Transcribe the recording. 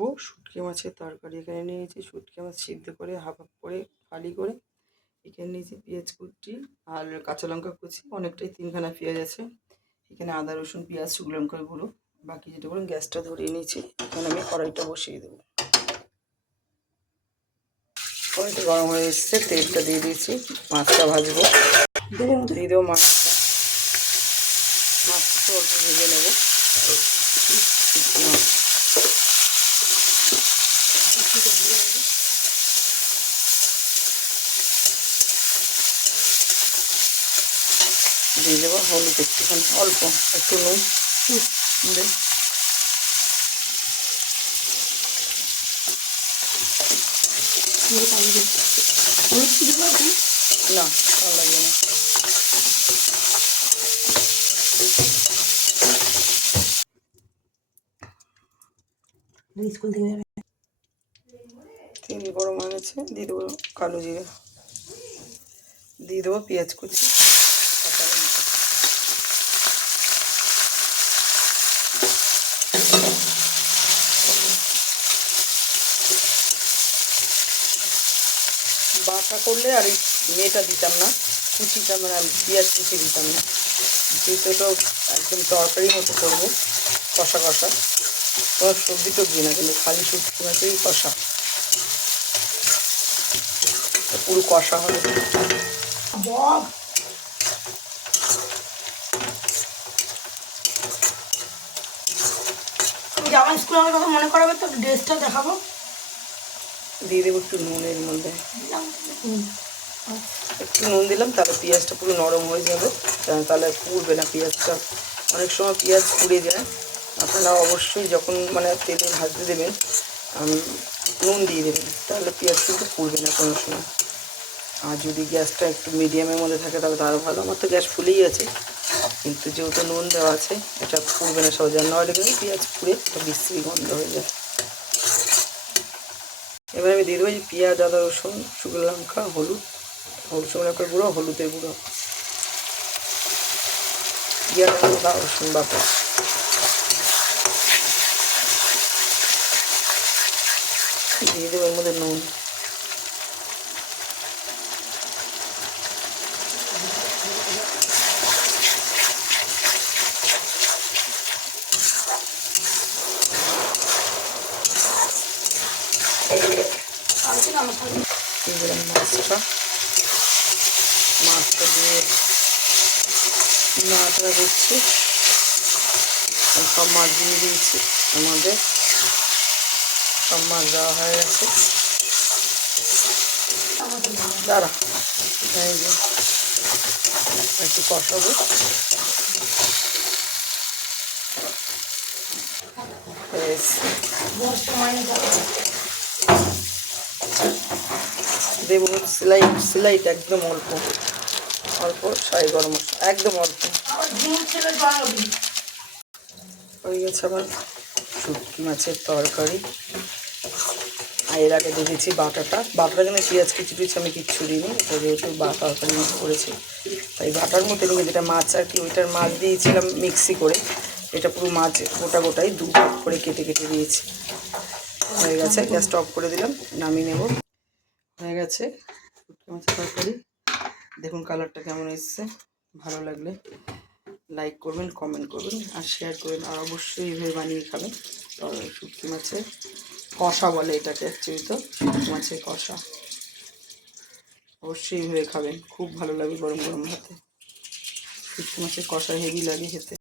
করব শুটকি মাছের তরকারি। এখানে নিয়েছি শুটকি মাছ সিদ্ধ করে হাফ হাফ করে ফালি করে। এখানে নিয়েছি পেঁয়াজ কুচি আর কাঁচা লঙ্কা কুচি, অনেকটাই 3খানা পেঁয়াজ আছে। এখানে আদা রসুন পেঁয়াজ শুকনো লঙ্কার গুঁড়ো। বাকি যেটা বলুন গ্যাসটা ধরিয়ে নিয়েছি। এখানে আমি কড়াইটা বসিয়ে দেবো। কড়াইটা গরম হয়ে এসছে, তেলটা দিয়ে দিয়েছি। মাছটা ভাজবো, দিয়ে দেবো মাছটা। মাছটা অল্প ভেজে নেবো। দিয়ে দেবো হলুদ একটুখানি, অল্প একটু নুন দে। না ভালো লাগবে না। তেল গরম হয়ে গেছে, দিয়ে দেবো কালো জিরে, দিয়ে দেবো পেঁয়াজ কুচি, কাঁচা লঙ্কা। বাটা করলে আর এই মেয়েটা দিতাম না, কুচিটা মানে পেঁয়াজ কুচি দিতাম না, যেহেতু এটা একদম তরকারির মতো করবো, কষা কষা। কোনো সবজি টবজি না, কিন্তু খালি শুটকি মাছেই কষা, পুরো কষা হবে। জামা স্কুল আমার কথা মনে করাবে তো, ড্রেসটা দেখাবো। দিয়ে দেবো একটু নুনের মধ্যে, একটু নুন দিলাম, তাহলে পেঁয়াজটা পুরো নরম হয়ে যাবে, তাহলে পুড়বে না পেঁয়াজটা। অনেক সময় পেঁয়াজ পুড়ে যায়। আপনারা অবশ্যই যখন মানে তেলে ভাজতে দেবেন নুন দিয়ে দেবেন, তাহলে পেঁয়াজ কিন্তু পুড়বে না কোনো সময়। আর যদি গ্যাসটা একটু মিডিয়ামের মধ্যে থাকে তাহলে তো আরও ভালো। আমার তো গ্যাস ফুলেই আছে, কিন্তু যেহেতু নুন দেওয়া আছে এটা পুড়বে না সহজে। নইলে কিন্তু পেঁয়াজ পুড়ে একটা বিশ্রী গন্ধ হয়ে যায়। এবার আমি দিয়ে দেবো যে পেঁয়াজ আদা রসুন শুকনো লঙ্কা হলুদ, শুকনো লঙ্কার গুঁড়ো, হলুদের গুঁড়ো, পেঁয়াজ আদা রসুন বাটা, দিয়ে দেবো এর মধ্যে নুন, মাছটা দিয়ে নাড়াচাড়া করছি। সব মাছ দিয়ে দিয়েছি, আমাদের সব মাছ দেওয়া হয়ে গেছে। দাঁড়া একটু কষাবো। দেবো সিলাইটা একদম অল্প অল্প, সাই গরম মশলা একদম অল্প। হয়ে গেছে আমার শুটকি মাছের তরকারি। আর এর আগে দেখেছি বাটাটা কিন্তু পেঁয়াজ কুচি টুচি আমি কিচ্ছু দিইনি, এটা যেহেতু তরকারি মতো করেছি তাই বাটার মতো নিয়ে যেটা মাছ আর কি ওইটার মাছ দিয়েছিলাম মিক্সি করে, এটা পুরো মাছ গোটাই দু ভাগ করে কেটে দিয়েছি। হয়ে গেছে, গ্যাসটা অফ করে দিলাম, নামিয়ে নেব। হয়ে গেছে শুটকি মাছের তরকারি। দেখুন কালারটা কেমন এসছে। ভালো লাগলে লাইক করবেন, কমেন্ট করবেন আর শেয়ার করবেন। আর অবশ্যই এইভাবে বানিয়ে খাবেন। শুটকি মাছের কষা বলে এটাকে, অ্যাকচুয়ালি তো শুটকি মাছের কষা। অবশ্যই এইভাবে খাবেন, খুব ভালো লাগে গরম গরম ভাতে। শুটকি মাছের কষা হেভি লাগে খেতে।